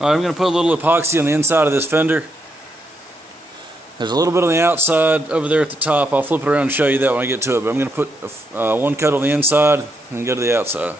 Alright, I'm going to put a little epoxy on the inside of this fender. There's a little bit on the outside over there at the top. I'll flip it around and show you that when I get to it. But I'm going to put one coat on the inside and go to the outside.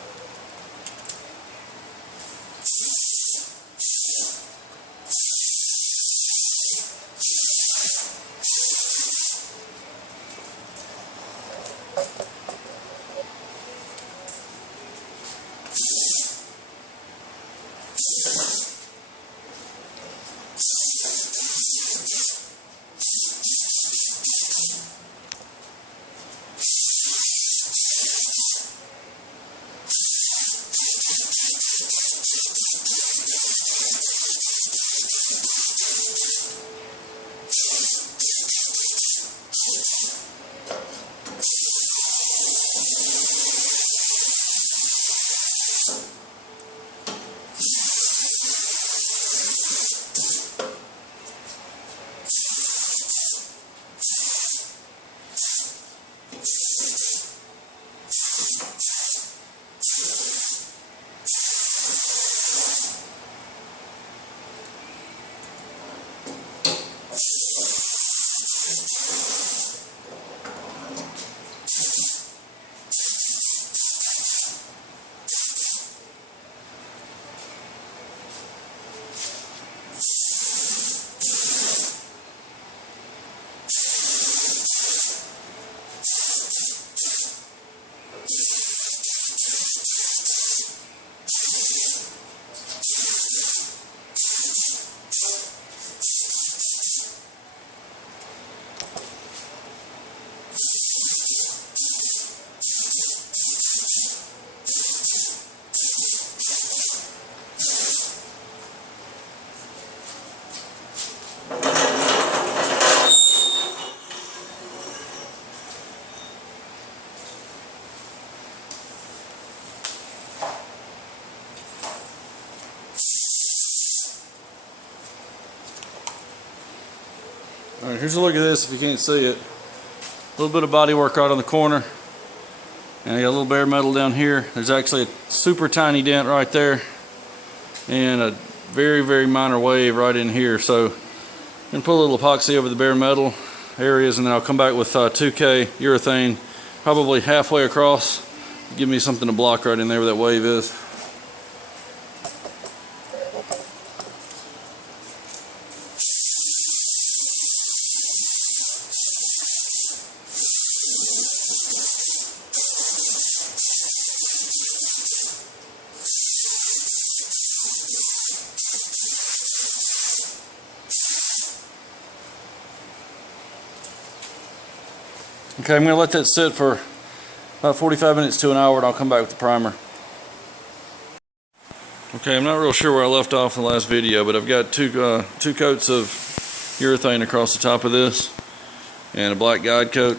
Alright, here's a look at this if you can't see it. A little bit of bodywork right on the corner. And I got a little bare metal down here. There's actually a super tiny dent right there. And a very, very minor wave right in here. So I'm going to put a little epoxy over the bare metal areas, and then I'll come back with 2K urethane probably halfway across. Give me something to block right in there where that wave is. Okay, I'm going to let that sit for about 45 minutes to an hour, and I'll come back with the primer. Okay, I'm not real sure where I left off in the last video, but I've got two coats of urethane across the top of this and a black guide coat.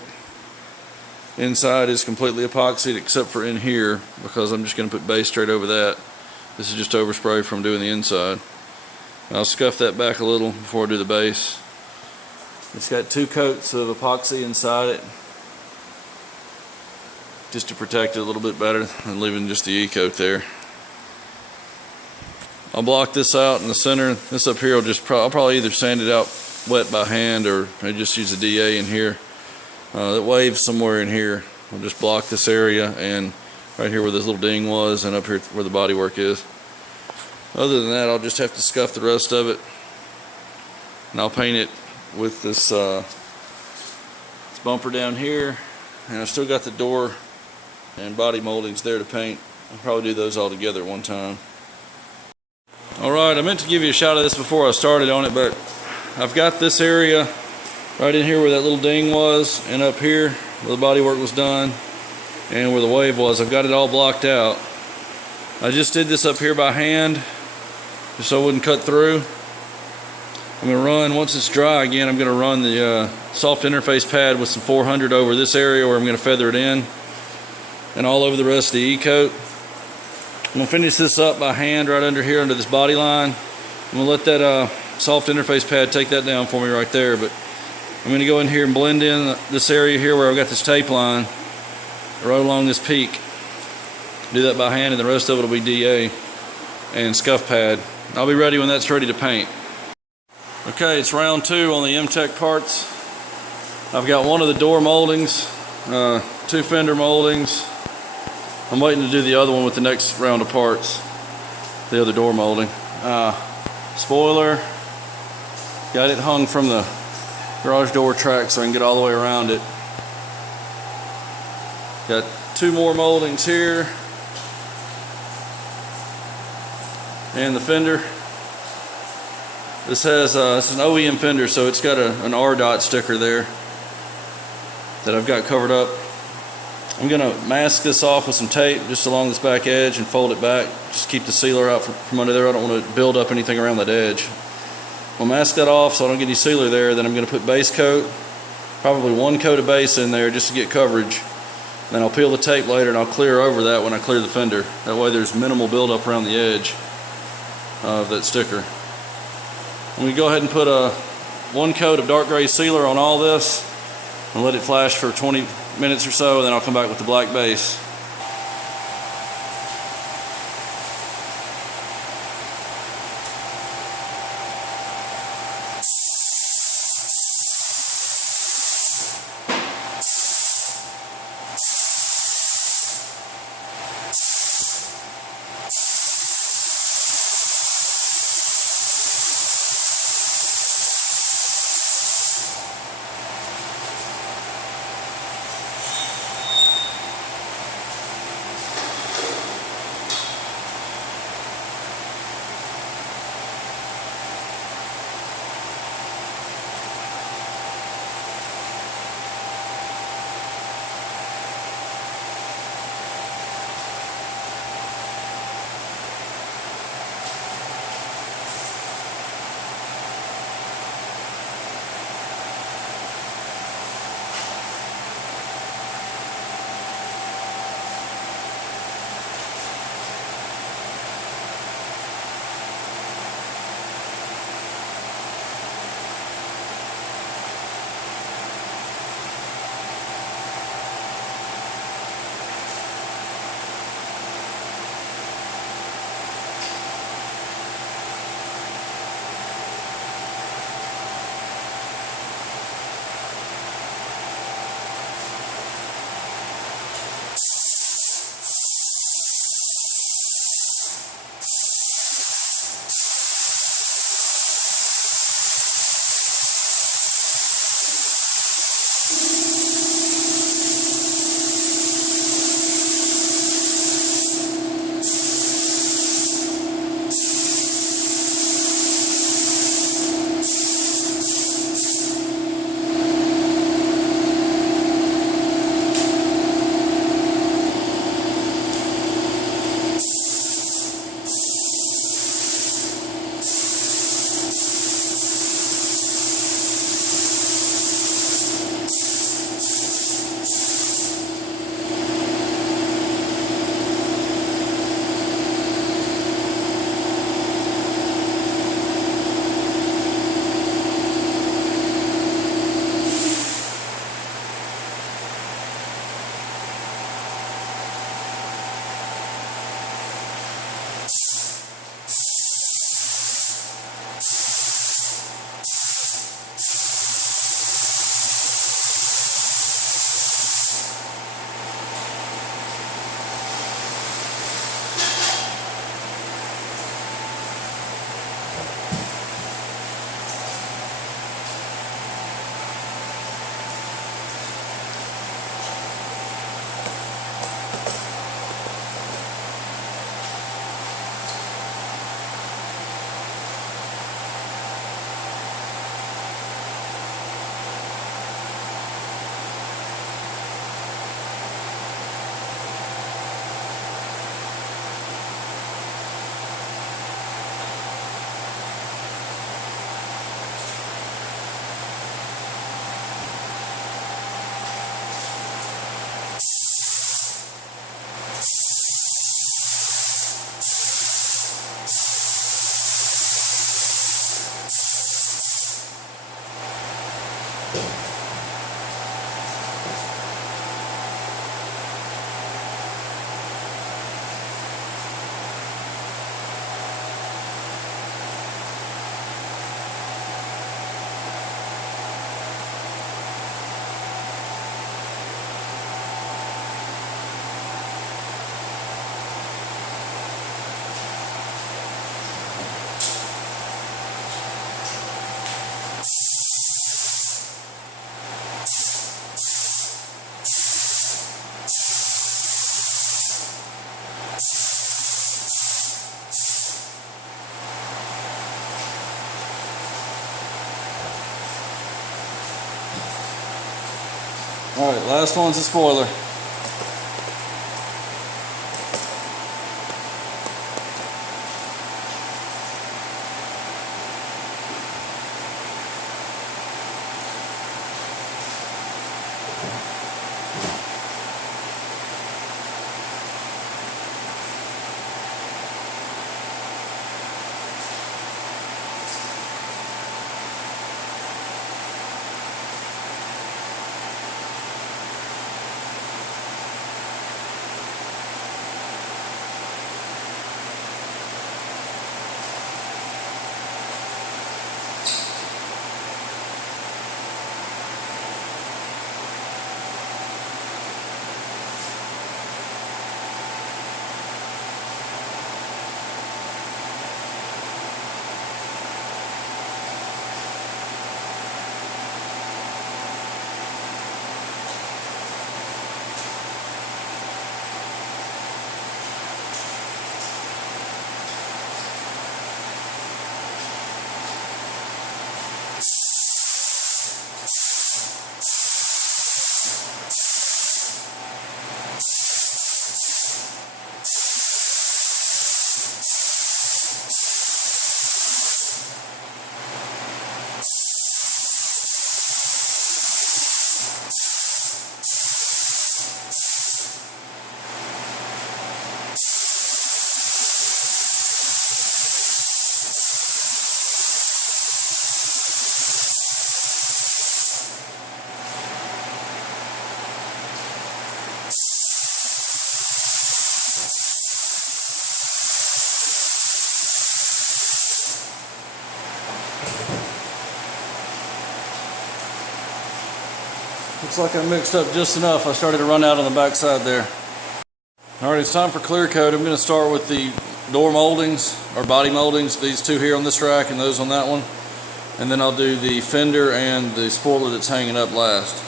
Inside is completely epoxied except for in here, because I'm just going to put base straight over that. This is just overspray from doing the inside. I'll scuff that back a little before I do the base. It's got two coats of epoxy inside it, just to protect it a little bit better than leaving just the E-coat there. I'll block this out in the center. This up here I'll probably either sand it out wet by hand, or I just use a DA in here. That wave's somewhere in here. I'll just block this area, and right here where this little ding was, and up here where the bodywork is. Other than that, I'll just have to scuff the rest of it, and I'll paint it with this bumper down here, and I've still got the door and body moldings there to paint. I'll probably do those all together at one time. Alright, I meant to give you a shot of this before I started on it, but I've got this area right in here where that little ding was, and up here where the bodywork was done, and where the wave was. I've got it all blocked out. I just did this up here by hand, just so it wouldn't cut through. I'm going to run, once it's dry again, I'm going to run the soft interface pad with some 400 over this area where I'm going to feather it in, and all over the rest of the E-coat. I'm going to finish this up by hand right under here under this body line. I'm going to let that soft interface pad take that down for me right there, but I'm going to go in here and blend in this area here where I've got this tape line right along this peak. Do that by hand, and the rest of it will be DA and scuff pad, I'll be ready when that's ready to paint. Okay, it's round 2 on the M-Tech parts. I've got one of the door moldings, 2 fender moldings. I'm waiting to do the other one with the next round of parts, the other door molding. Spoiler, got it hung from the garage door track so I can get all the way around it. Got 2 more moldings here, and the fender. This is an OEM fender, so it's got an R dot sticker there that I've got covered up. I'm gonna mask this off with some tape just along this back edge and fold it back. Just keep the sealer out from under there. I don't want to build up anything around that edge. I'll mask that off so I don't get any sealer there. Then I'm gonna put base coat, probably 1 coat of base in there just to get coverage. Then I'll peel the tape later and I'll clear over that when I clear the fender. That way there's minimal buildup around the edge of that sticker. I'm going to go ahead and put 1 coat of dark gray sealer on all this and let it flash for 20 minutes or so, and then I'll come back with the black base. All right, last one's the spoiler. Looks like I mixed up just enough. I started to run out on the back side there. All right, it's time for clear coat. I'm going to start with the door moldings or body moldings, these two here on this rack and those on that one. And then I'll do the fender and the spoiler that's hanging up last.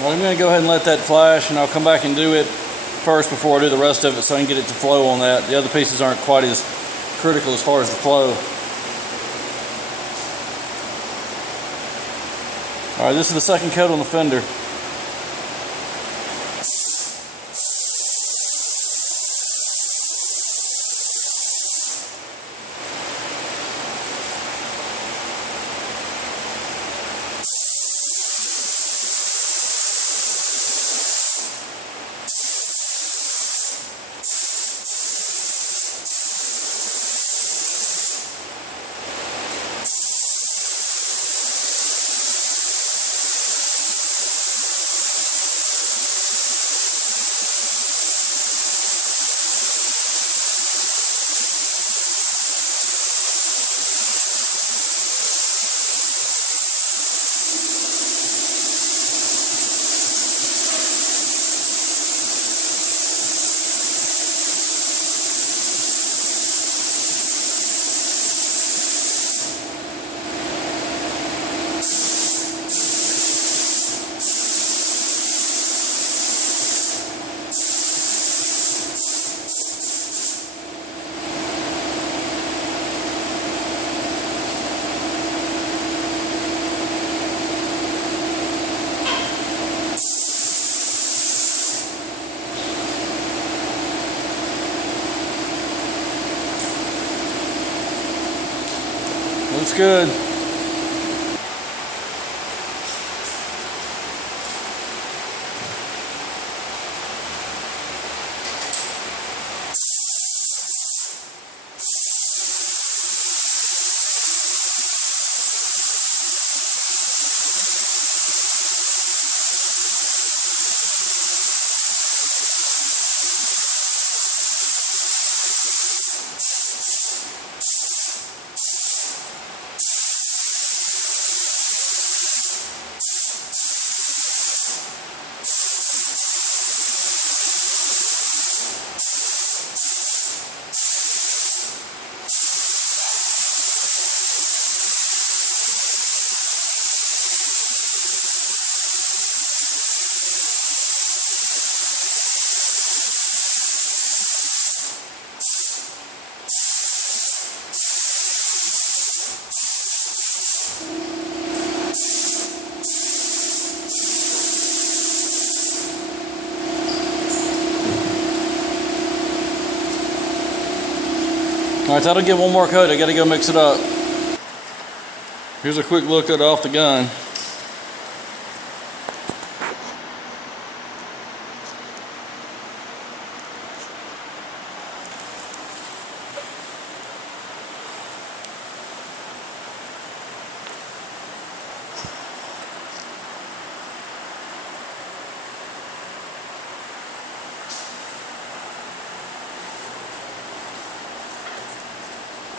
Well, I'm going to go ahead and let that flash, and I'll come back and do it first before I do the rest of it so I can get it to flow on that. The other pieces aren't quite as critical as far as the flow. Alright, this is the second coat on the fender. Looks good. Alright, that'll get one more coat. I gotta go mix it up. Here's a quick look at off the gun.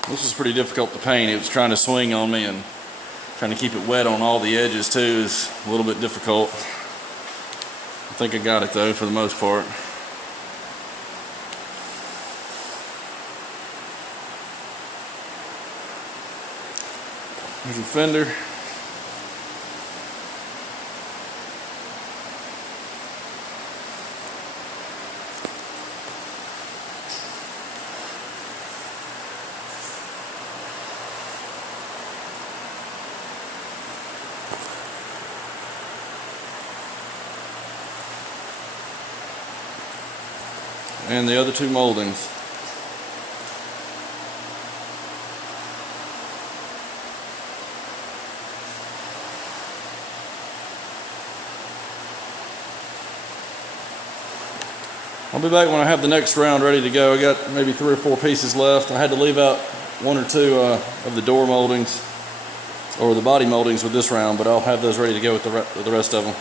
This was pretty difficult to paint. It was trying to swing on me, and trying to keep it wet on all the edges too is a little bit difficult. I think I got it though for the most part. Here's the fender. And the other two moldings. I'll be back when I have the next round ready to go. I got maybe 3 or 4 pieces left. I had to leave out 1 or 2 of the door moldings or the body moldings with this round, but I'll have those ready to go with the rest of them.